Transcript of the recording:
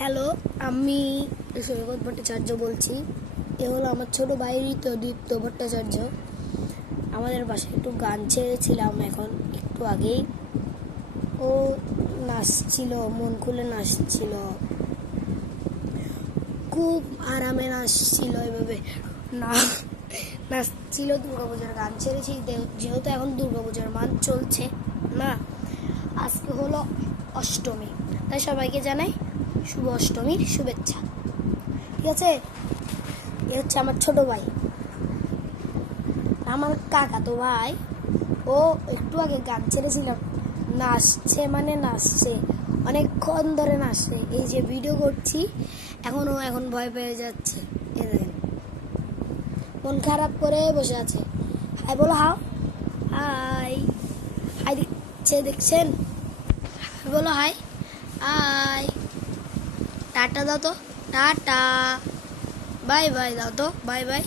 Hello, আমি সৈকত ভট্টাচার্য বলছি। এ হলো আমার ছোট ভাই দীপ্ত ভট্টাচার্য। আমাদের বাসায় একটু গান ছেড়েছিলাম এখন একটু আগেই। ও নাচছিল, মন খুলে নাচছিল, খুব আরামে নাচছিল। এভাবে না নাচছিল। দুর্গাপূজার গান ছেড়েছি যেহেতু এখন দুর্গাপূজার মান চলছে না। আজকে হলো অষ্টমী, তাই সবাইকে জানাই শুভ অষ্টমীর শুভেচ্ছা। ঠিক আছে? এ হচ্ছে আমার ছোট ভাই, আমার কাকাতো ভাই। ও একটু আগে গান ছেড়েছিলাম, নাচছে মানে নাচছে, অনেকক্ষণ ধরে নাচছে। এই যে ভিডিও করছি এখন ভয় পেয়ে যাচ্ছে। এ দেখেন, মন খারাপ করে বসে আছে। হাই বলো, হাও হাই। হাই দিচ্ছে, দেখছেন? হাই বলো, হাই হাই। টাটা দাও তো, টাটা। বাই বাই দাও তো, বাই বাই।